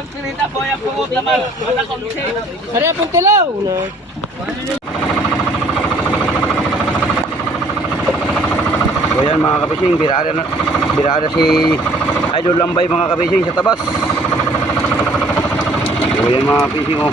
magpilita po yung pumot naman. Wala kong si. Ano pong tilaw? So yan mga kabising, birada si Idol Lambay mga kabising sa tabas. So yan mga kabising oh.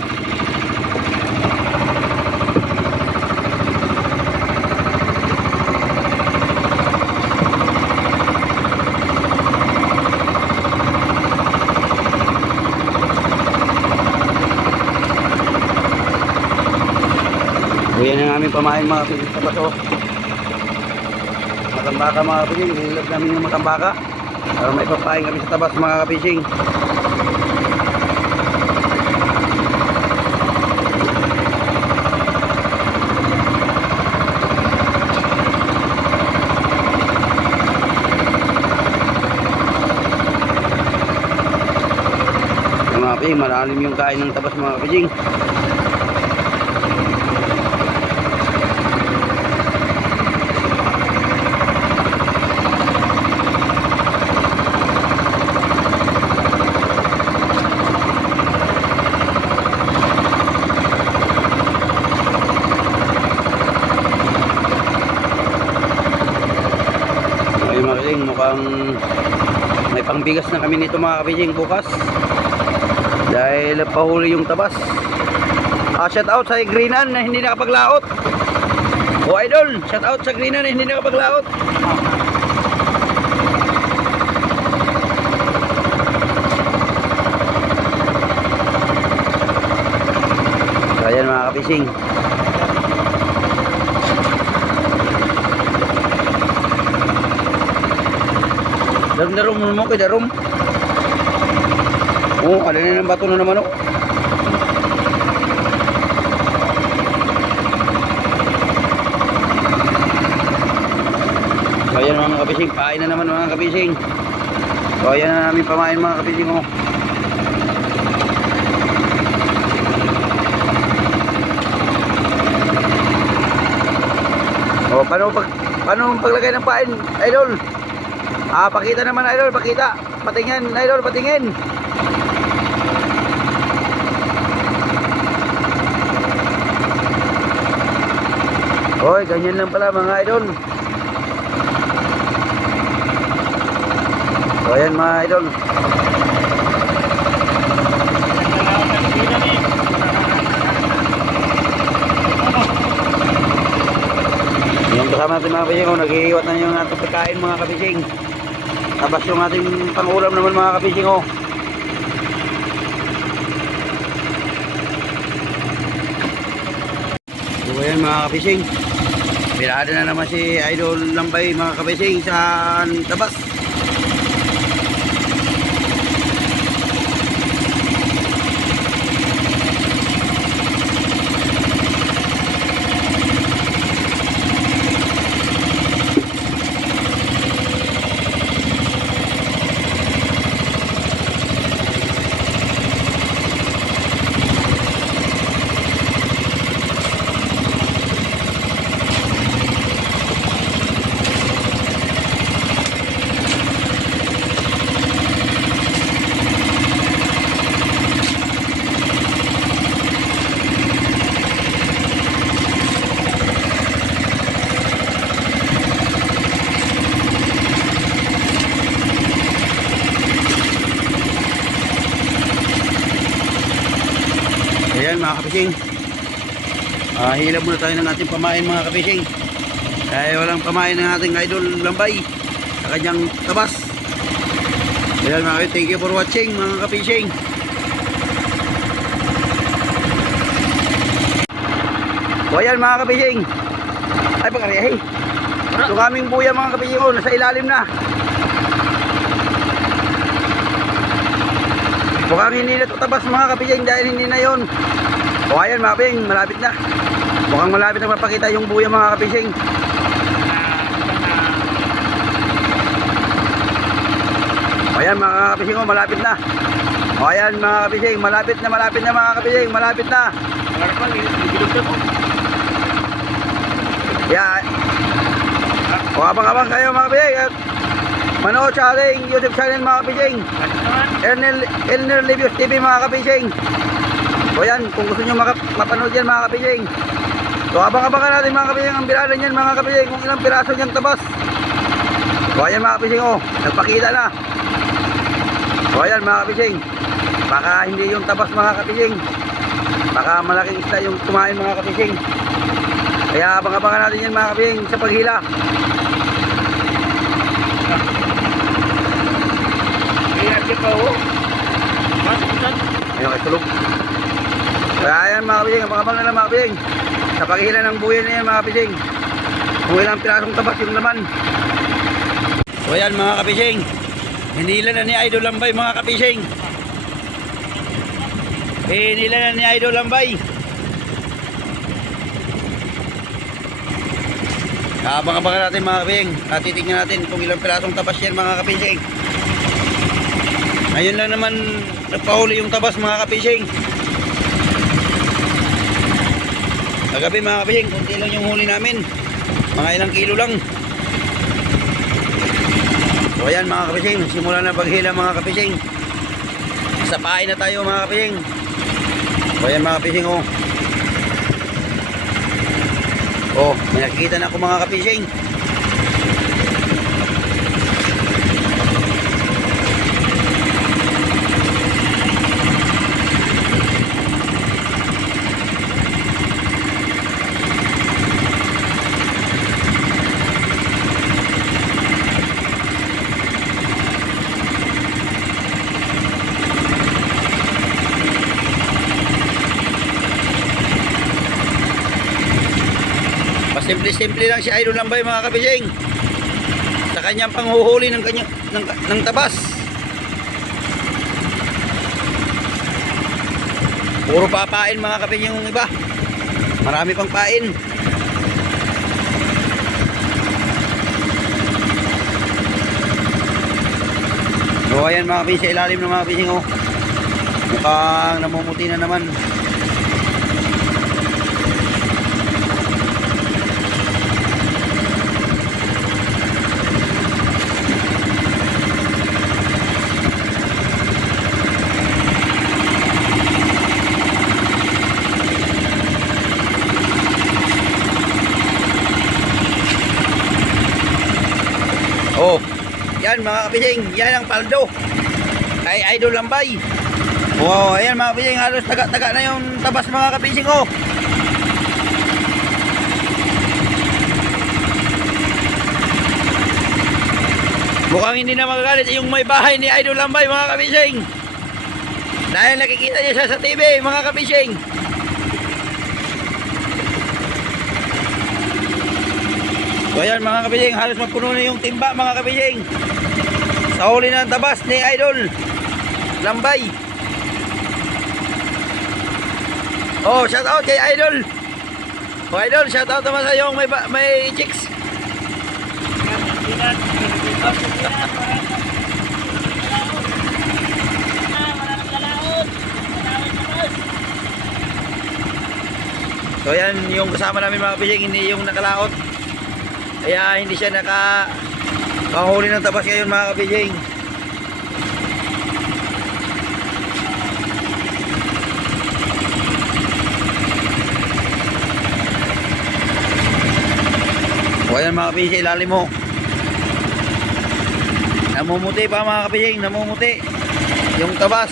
So yan ang aming pamain mga kabising sa tabas oh. Matambaka mga kabising, nililab namin yung matambaka para may papain kami sa tabas mga kabising. Mga kabising, malalim yung kain ng tabas mga kabising. Mukhang may pangbigas na kami nito mga kabising bukas dahil pahuli yung tabas. Shout out sa Greenan na hindi nakapaglaot. O Idol, shout out sa Greenan na hindi nakapaglaot. So ayan mga kabising, darum mo kay darum. Oh, ada na ng bato na naman oh. So ayan mga kabising, pain na naman mga kabising. So ayan na namin pamain mga kabising oh. Oh, paano paglagay ng pain, Idol? Pakita naman Idol, pakita. Patingin Idol, patingin. Hoy, ganyan lang pala mga Idol. So ayan mga Idol. Yung kasama natin mga kabising, nag-iiwat na yung ating pagkain mga kabising. Tapos yung ating pangulam naman mga kabising oh. So ayan mga kabising, birada na naman si Idol Lambay mga kabising sa tabas. Ayan mga kabising, hilab muna tayo ng ating pamain mga kabising dahil walang pamain ng ating Idol Lambay sa kanyang tabas. Ayan mga kabising, thank you for watching mga kabising. So ayan mga kabising, ay pagkariyahin yung aming buya mga kabising oh, nasa ilalim na. Mukhang hindi na tutabas mga kabising dahil hindi na yon. O ayan mga kabising, malapit na. Mukhang malapit na mapakita yung buya mga kabising. O ayan mga kabising, malapit na. O ayan mga kabising, malapit na mga kabising, malapit na. Yan. O abang-abang kayo mga kabising. manood sa ating YouTube channel mga kabising. Elner Reviews TV mga kabising. So yan, kung gusto nyo mapanood yan mga kabising. So abang-abangan natin mga kabising ang biralan yan mga kabising, kung ilang piraso niyang tabas. So ayan mga kabising, oh, nagpakita na. So ayan mga kabising, baka hindi yung tabas mga kabising, baka malaking isda yung kumain mga kabising. Kaya abang-abangan natin yan mga kabising sa paghila. Ayun kay tulog. Kaya yan mga kabising, abang-abang na lang mga kabising sa paghila ng buhay na yan mga kabising, kung ilang pirasong tabas yung laman. So ayan mga kabising, hinila na ni Idol Lambay mga kabising. Hinila na ni Idol Lambay. Abang-abangan natin mga kabising at titignan natin kung ilang pirasong tabas yan mga kabising. Ayun lang naman nagpahuli yung tabas mga kabising. Kagabi mga kabising, kunti lang yung huli namin, mga ilang kilo lang. So ayan mga kabising, simula na paghila mga kabising. Sa pain na tayo mga kabising. So ayan mga kabising, oh. Oh, may nakikita na ako mga kabising. Simple-simple lang si Idol Lambay mga kabising sa kanyang panghuhuli ng tabas. Puro papain mga kabising yung iba, marami pang pain. So ayan mga kabising, sa ilalim ng mga kabising, oh, mukhang namumuti na naman. Oh, yan mga kabising, yan ang paldo kay Idol Lambay. Oh, ayan mga kabising, halos taga-taga na yung tabas mga kabising, oh. Mukhang hindi na magagalit yung may bahay ni Idol Lambay mga kabising, dahil nakikita niya siya sa TV mga kabising. So ayan mga kabising, halos mapuno na yung timba mga kabising sa huli ng tabas ni Idol Lambay. Oh, shout out kay Idol. Oh Idol, shout out naman sa yung may chicks. So yan yung kasama namin mga kabising, hindi yung nakalaot. Kaya hindi siya nakahuli ng tabas ngayon mga kabising. O ayan mga kabising, ilalim mo. Namumuti pa mga kabising, namumuti yung tabas.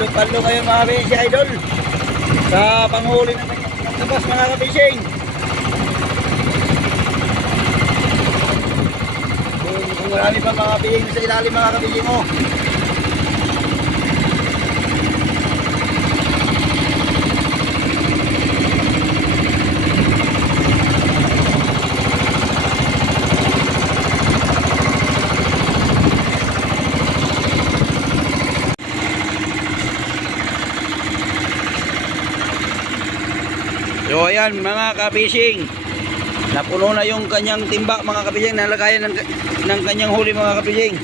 Palo kayo mga kabising idol. Sa panghuli ng tabas mga kabising. Kung marami pa mga kabising sa ilalim mga kabising mo. So ayan mga kabising, napuno na yung kanyang timba mga kabising, nalagayan ng kanyang huli mga kabising.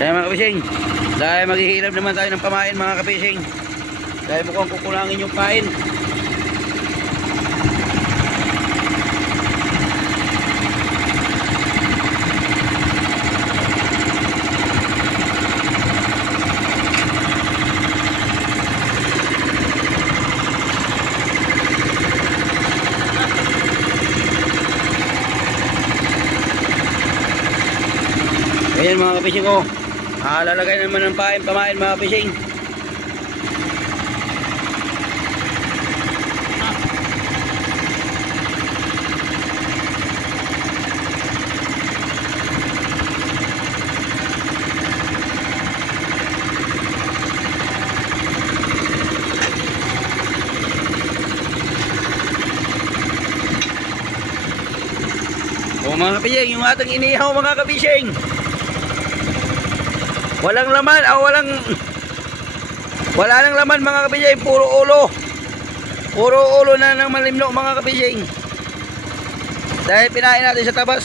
Kaya mga kabising, dahil maghihirap naman tayo ng pamain mga kabising, dahil mukhang kukulangin yung pain. Ayan mga kabising ko, lalagay naman ng pamain mga kabising. O mga kabising, yung ating inihaw mga kabising, walang laman, wala nang laman mga kabising, puro ulo na ng malimno mga kabising, dahil pinain natin sa tabas.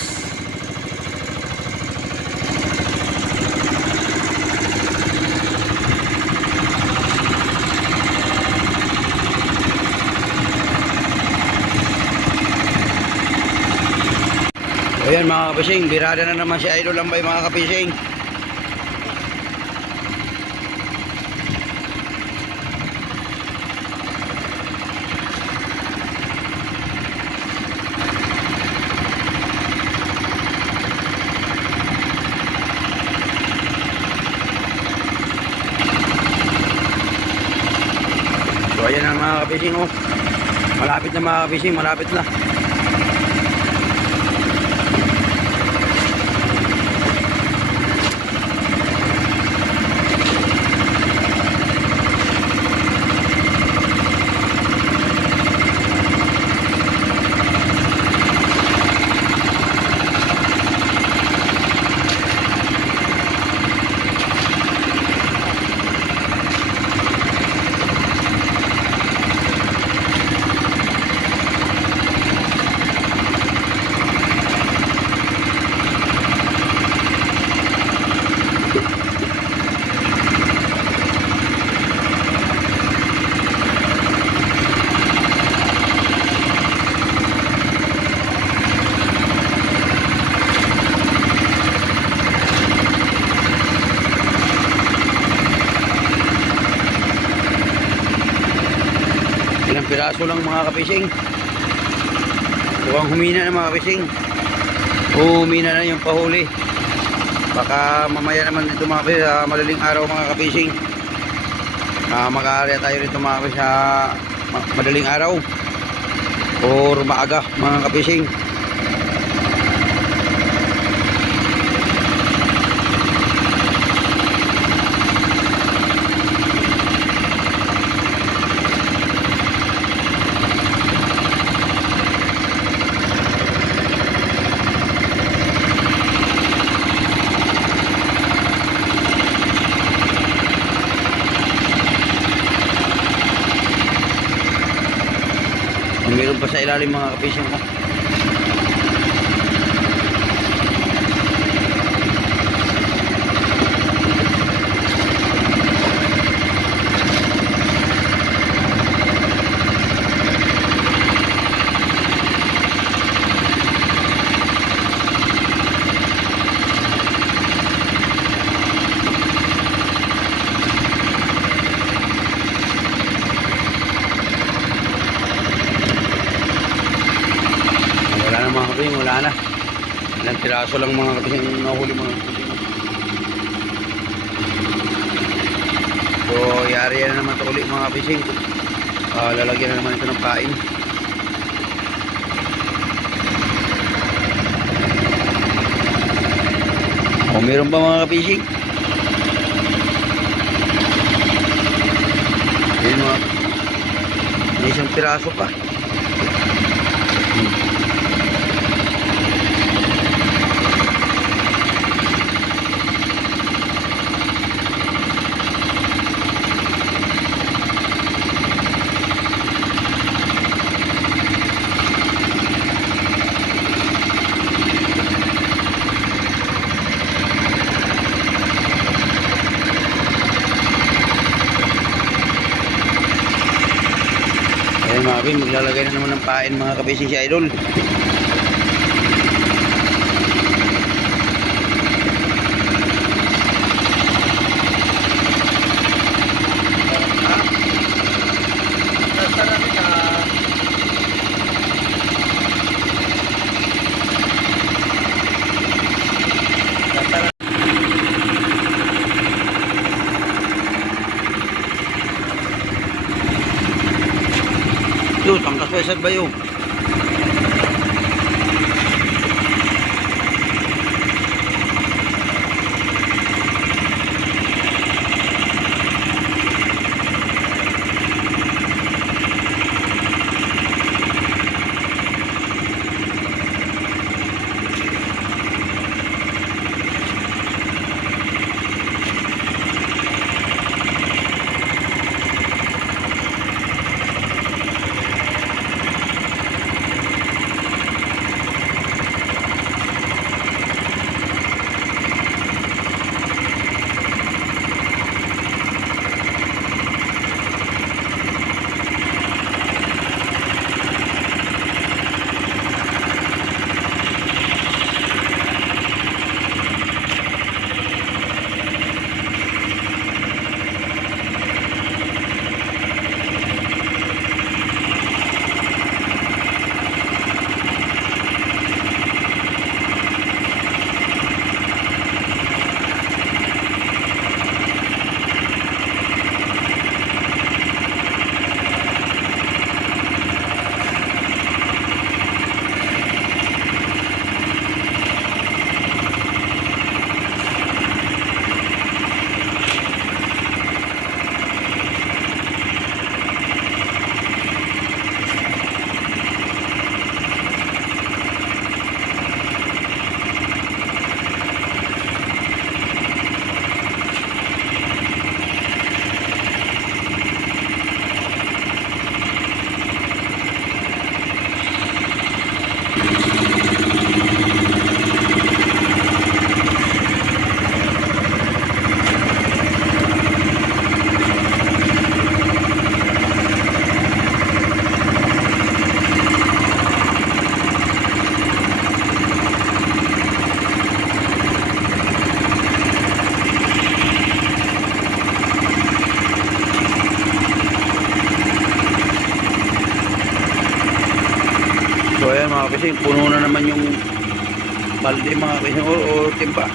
Ayan mga kabising, birada na naman si Idol Lambay mga kabising. So ayan na mga kabising, oh. Malapit na mga kabising, malapit na. Ilang piraso lang mga kabising. Mukhang humina na mga kabising. Humina na yung pahuli. Baka mamaya naman dito mga kabising, sa madaling araw mga kabising, mag-aarya tayo rito mga kabising sa madaling araw or maaga mga kabising. Meron pa sa ilalim mga kabising ko. piraso lang mga kabising nahuli mga kabising. So yari na naman ito ulit mga kabising. Lalagyan na naman ito ng pain. O meron pa mga kabising. Ayun mga, may isang piraso pa. Ayan mga kabising, maglalagay na naman ng pain mga kabising si Idol. Yun, tangkas pa isat ba yun? So ayan mga kabising, puno na naman yung balde mga kabising o timba.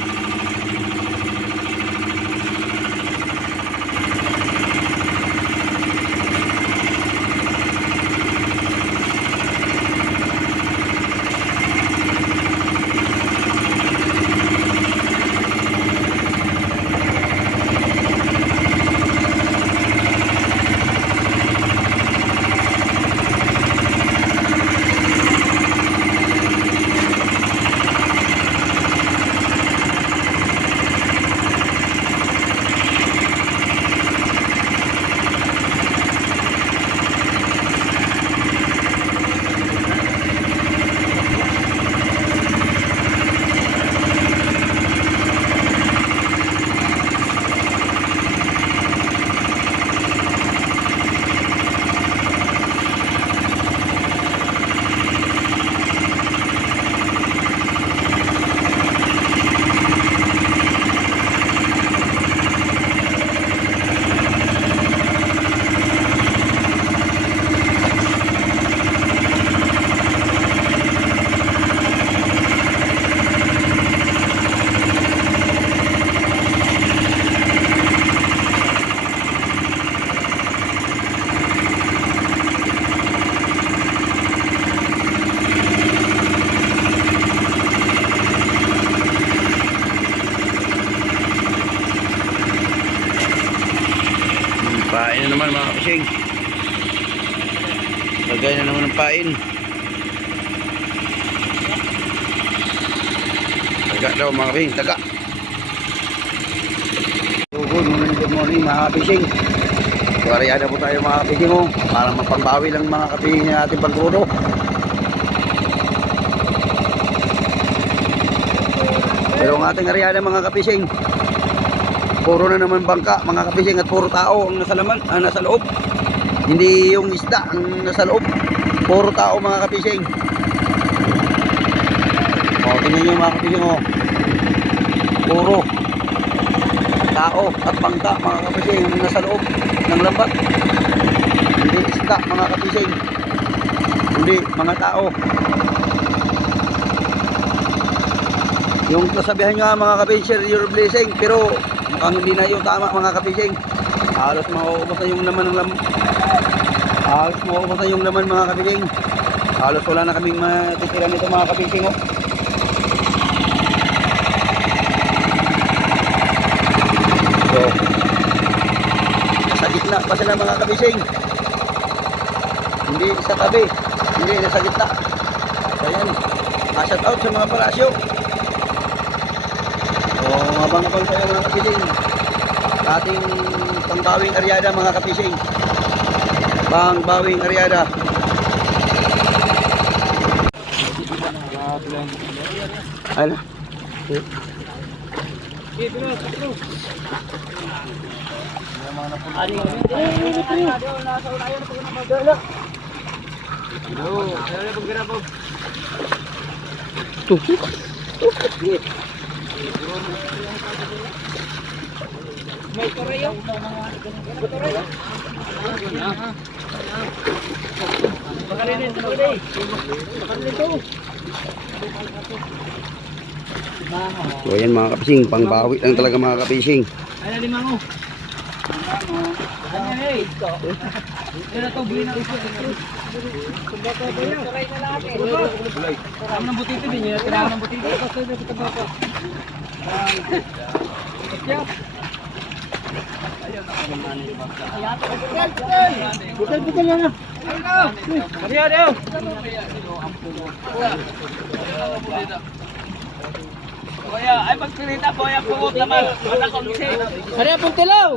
naman mga kapishing. Lagay na naman ng pain. Taga daw mga kapishing, taga. So, good morning mga kapishing. Kuwariyada po tayo mga kapishing mo. Para mapambawi lang mga kapishing natin pagkuro. Pero ang ating aryada mga kapishing, puro na naman bangka mga kapishing at puro tao ang nasa laman, nasa loob. Hindi yung isda ang nasa loob, puro tao mga kapishing. O tingnan nyo mga kapishing o, puro tao at bangka mga kapishing ang nasa loob ng lambat. Hindi isda mga kapishing, hindi mga tao. Yung kasabihan nyo mga kapishing, share your blessing, pero mukhang hindi na yung tama mga kapishing. Halos mauubos na yung laman ng halos mauubos na yung laman mga kapishing. Halos wala na kaming matitira nito mga kapishing oh. So, nasa gitna pa sila mga kapishing. Hindi sa tabi, hindi nasa gitna. Ayan, shout out sa mga palasyo. So, mabang-abang tayo mga kapishing. Ating pangbawing aryada mga kapishing. Pangbawing aryada. Ano? May koreyo. Koreyo. Pakalinin ito today. Pakalinin ito. So ayan mga kapishing, pangbawi lang talaga mga kapishing. Ay, limango. Ano hey? Ito to bili na ito. Kumbaga ba yun? Sakay na lahat eh. Tirahan ng butito din yun. Tirahan ng butito. Basta na ito ba? Butal na. Adiyo. Kuya, ay pagpilita, kuya, pumot naman. Wala kong kasi. Hari, apong tilaw.